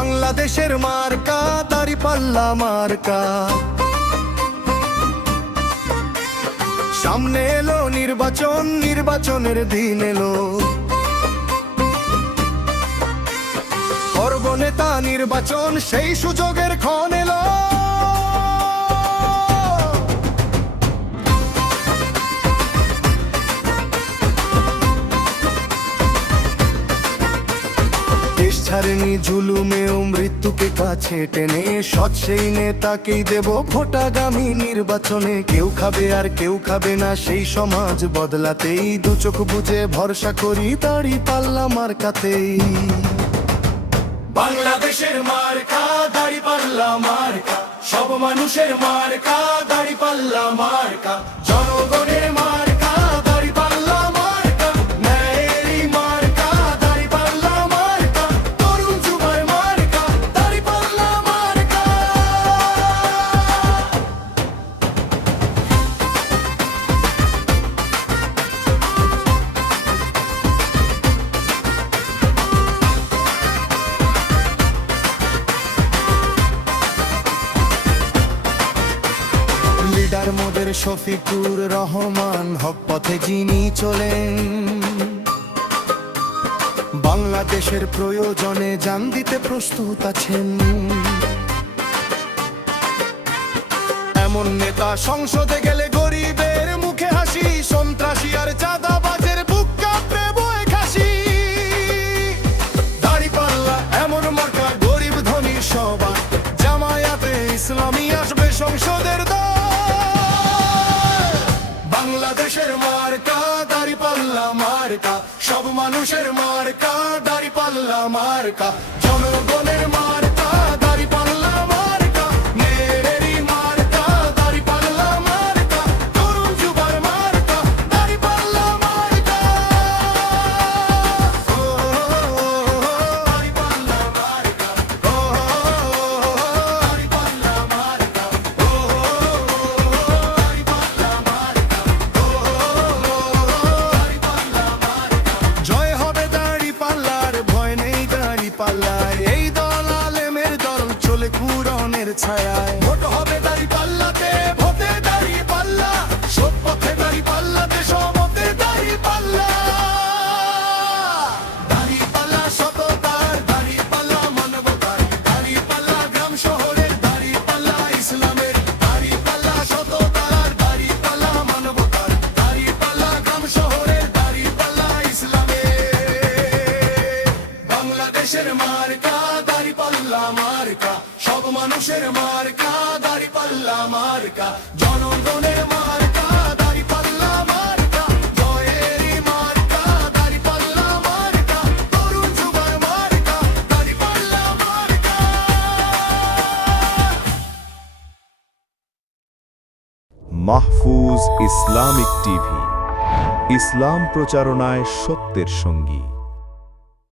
বাংলাদেশের মার্কা দাঁড়িপাল্লা মার্কা। সামনে এলো নির্বাচন, নির্বাচনের দিন এলো। করব নেতা নির্বাচন, সেই সুযোগের ক্ষণ এলো। দেশ ছাড়েনি জুলুমেও মৃত্যুকে কাছে টেনে, সৎ সেই নেতাকেই দেব ভোটাগামী নির্বাচনে। কেউ খাবে আর কেউ খাবে না, সেই সমাজ বদলাতেই দু চোখ বুঝে ভরসা করি দাঁড়িপাল্লা মার্কাতেই। বাংলাদেশের মার্কা দাঁড়িপাল্লা মার্কা, সব মানুষের মার্কা দাঁড়িপাল্লা মার্কা। জনগণের মার্কা দাঁড়িপাল্লা মার্কা, ন্যায়েরই মার্কা দাঁড়িপাল্লা মার্কা। তরুণ যুবার মার্কা দাঁড়িপাল্লা মার্কা। লিডার মোদের শফিকুর রহমান হক পথে যিনি চলেন, বাংলাদেশের প্রয়োজনে জান দিতে প্রস্তুত আছেন। এমন নেতা সংসদে গেলে গরিবের মুখে হাসি, সন্ত্রাসী আর চাঁদাবাজের বুক কাঁপবে বয়ে খাসি। দাঁড়িপাল্লা এমন মার্কা, গরিব ধনী সবার, জামায়াতে ইসলামী আসবে সংসদের দল। বাংলাদেশের মার্কা দাঁড়িপাল্লা মার্কা, সব মানুষের মার্কা দাঁড়িপাল্লা মার্কা। জনগণের মার্কা দাঁড়িপাল্লা মার্কা, ন্যায়েরই মার্কা দাঁড়িপাল্লা মার্কা। তরুণ যুবার মার্কা দাঁড়িপাল্লা মার্কা। ও দাঁড়িপাল্লা মার্কা, ও দাঁড়িপাল্লা মার্কা, ও দাঁড়িপাল্লা মার্কা, জয় হবে দাঁড়িপাল্লার, ভয় নেই দাঁড়িপাল্লায়। এই দল আলেমের দল, চলে কুরআনের ছায়ায়। ভোট হবে দাঁড়িপাল্লাতে, ভোটে দাঁড়িপাল্লা, সৎ পথে দাঁড়িপাল্লাতে, সমতে দাঁড়িপাল্লা। দাঁড়িপাল্লা সততার, দাঁড়িপাল্লা মানবতার, দাঁড়িপাল্লা গ্রাম শহরের, দাঁড়িপাল্লা ইসলামের। দাঁড়িপাল্লা সততার, দাঁড়িপাল্লা মানবতার, দাঁড়িপাল্লা গ্রাম শহরের, দাঁড়িপাল্লা ইসলামের। বাংলাদেশের মার্কা দাঁড়িপাল্লা মার্কা, সব মানুষের মার্কা দাঁড়িপাল্লা মার্কা। জনগণের মার্কা দাঁড়িপাল্লা মার্কা, জয়েরই মার্কা দাঁড়িপাল্লা মার্কা। তরুণ যুবার মার্কা দাঁড়িপাল্লা মার্কা। মাহফুজ ইসলামিক টিভি, ইসলাম প্রচারণায় সত্যের সঙ্গী।